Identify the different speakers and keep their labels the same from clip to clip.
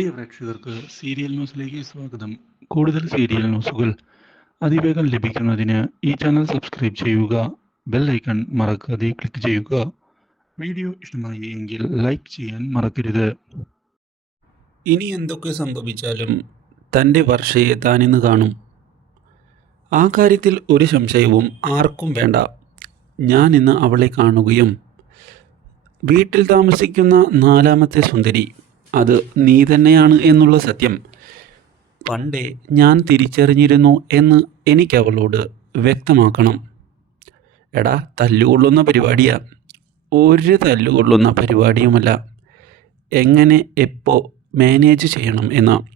Speaker 1: പ്രിയ പ്രേക്ഷകർക്ക് സീരിയൽ ന്യൂസിലേക്ക് സ്വാഗതം. കൂടുതൽ സീരിയൽ ന്യൂസുകൾ അതിവേഗം ലഭിക്കുന്നതിന് ഈ ചാനൽ സബ്സ്ക്രൈബ് ചെയ്യുക ബെൽ ഐക്കൺ മറക്കാതെ ക്ലിക്ക് ചെയ്യുക. വീഡിയോ ഇഷ്ടമായി എങ്കിൽ ലൈക്ക് ചെയ്യാൻ മറക്കരുത്.
Speaker 2: ഇനി എന്തൊക്കെ സംഭവിച്ചാലും തന്റെ വർഷയെ താനിന്ന് കാണും. ആ കാര്യത്തിൽ ഒരു സംശയവും ആർക്കും വേണ്ട. ഞാൻ ഇന്ന് അവളെ കാണുകയും വീട്ടിൽ താമസിക്കുന്ന നാലാമത്തെ സുന്ദരി അത് നീ തന്നെയാണ് എന്നുള്ള സത്യം. പണ്ടേ ഞാൻ തിരിച്ചറിഞ്ഞിരുന്നു എന്ന് എനിക്കവളോട് വ്യക്തമാക്കണം. എടാ തല്ലുകൊള്ളുന്ന പരിപാടിയാ. ഒരു തല്ലുകൊള്ളുന്ന പരിപാടിയുമല്ല. എങ്ങനെ എപ്പോൾ മാനേജ് ചെയ്യണം എന്ന്.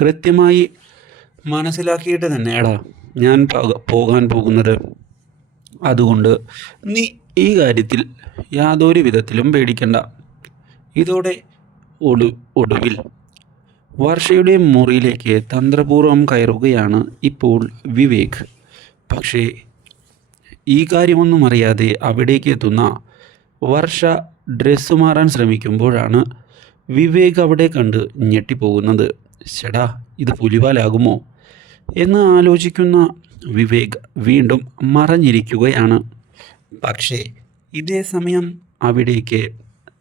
Speaker 2: കൃത്യമായി മനസ്സിലാക്കിയിട്ട് തന്നെ എടാ ഞാൻ പോകാൻ പോകുന്നത്. അതുകൊണ്ട് നീ ഈ കാര്യത്തിൽ യാതൊരു വിധത്തിലും പേടിക്കണ്ട. ഇതോടെ ഒടു ഒടുവിൽ. വർഷയുടെ മുറിയിലേക്ക് തന്ത്രപൂർവം കയറുകയാണ് ഇപ്പോൾ വിവേക്. പക്ഷേ ഈ കാര്യമൊന്നും അറിയാതെ അവിടേക്ക് എത്തുന്ന വർഷ ഡ്രസ്സ് മാറാൻ ശ്രമിക്കുമ്പോഴാണ് വിവേക് അവിടെ കണ്ട് ഞെട്ടിപ്പോകുന്നത്. ശടാ ഇത് പുലിവാലാകുമോ? എന്ന് ആലോചിക്കുന്ന വിവേക് വീണ്ടും മറഞ്ഞിരിക്കുകയാണ്. പക്ഷേ ഇതേ സമയം അവിടേക്ക്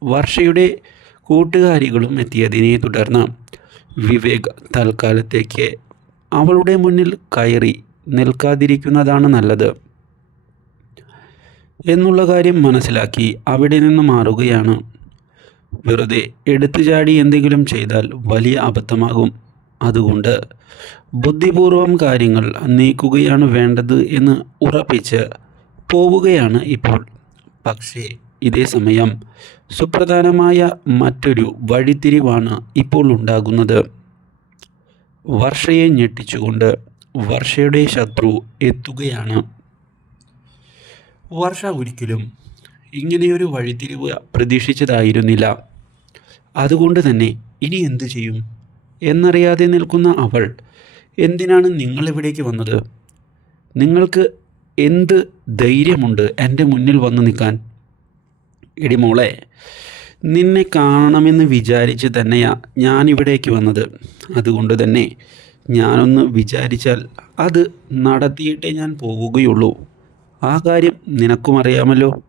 Speaker 2: വർഷയുടെ കൂട്ടുകാരികളും എത്തിയതിനെ തുടർന്ന് വിവേക് തൽക്കാലത്തേക്ക് അവളുടെ മുന്നിൽ കയറി നിൽക്കാതിരിക്കുന്നതാണ് നല്ലത്. എന്നുള്ള കാര്യം മനസ്സിലാക്കി അവിടെ നിന്ന് മാറുകയാണ്. വെറുതെ എടുത്തുചാടി എന്തെങ്കിലും ചെയ്താൽ വലിയ അബദ്ധമാകും. അതുകൊണ്ട് ബുദ്ധിപൂർവം കാര്യങ്ങൾ നീക്കുകയാണ് വേണ്ടത് എന്ന് ഉറപ്പിച്ച് പോവുകയാണ് ഇപ്പോൾ. പക്ഷേ ഇതേ സമയം സുപ്രധാനമായ മറ്റൊരു വഴിത്തിരിവാണ് ഇപ്പോൾ ഉണ്ടാകുന്നത്. വർഷയെ ഞെട്ടിച്ചുകൊണ്ട് വർഷയുടെ ശത്രു എത്തുകയാണ്. വർഷ ഒരിക്കലും ഇങ്ങനെയൊരു വഴിത്തിരിവ് പ്രതീക്ഷിച്ചതായിരുന്നില്ല. അതുകൊണ്ട് തന്നെ ഇനി എന്തു ചെയ്യും? എന്നറിയാതെ നിൽക്കുന്ന അവൾ എന്തിനാണ് നിങ്ങളിവിടേക്ക് വന്നത്? നിങ്ങൾക്ക് എന്ത് ധൈര്യമുണ്ട് എന്റെ മുന്നിൽ വന്നു നിൽക്കാൻ? എടി മോളെ നിന്നെ കാണണമെന്ന് വിചാരിച്ച് തന്നെയാ ഞാൻ ഞാനിവിടേക്ക് വന്നത്. അതുകൊണ്ട് തന്നെ ഞാനൊന്ന് വിചാരിച്ചാൽ അത് നടത്തിയിട്ടേ ഞാൻ പോവുകയുള്ളൂ. ആ കാര്യം നിനക്കും അറിയാമല്ലോ.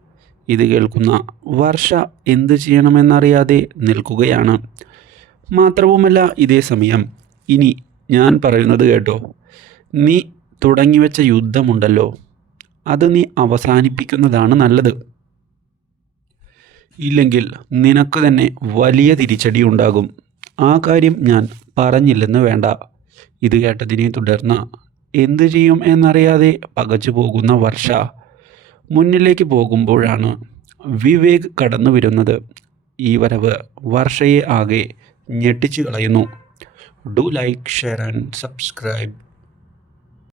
Speaker 2: ഇത് കേൾക്കുന്ന വർഷ എന്ത് ചെയ്യണമെന്നറിയാതെ നിൽക്കുകയാണ്. മാത്രവുമല്ല ഇതേ സമയം ഇനി ഞാൻ പറയുന്നത് കേട്ടോ. നീ തുടങ്ങിവെച്ച യുദ്ധമുണ്ടല്ലോ. അത് നീ അവസാനിപ്പിക്കുന്നതാണ് നല്ലത്. ഇല്ലെങ്കിൽ നിനക്ക് തന്നെ വലിയ തിരിച്ചടി ഉണ്ടാകും. ആ കാര്യം ഞാൻ പറഞ്ഞില്ലെന്ന് വേണ്ട. ഇത് കേട്ടതിനെ തുടർന്ന് എന്തു ചെയ്യും എന്നറിയാതെ പകച്ചു പോകുന്ന വർഷ മുന്നിലേക്ക് പോകുമ്പോഴാണ് വിവേക് കടന്നു വരുന്നത്. ഈ വരവ് വർഷയെ ആകെ ഞെട്ടിച്ചു കളയുന്നു. Do like share and subscribe.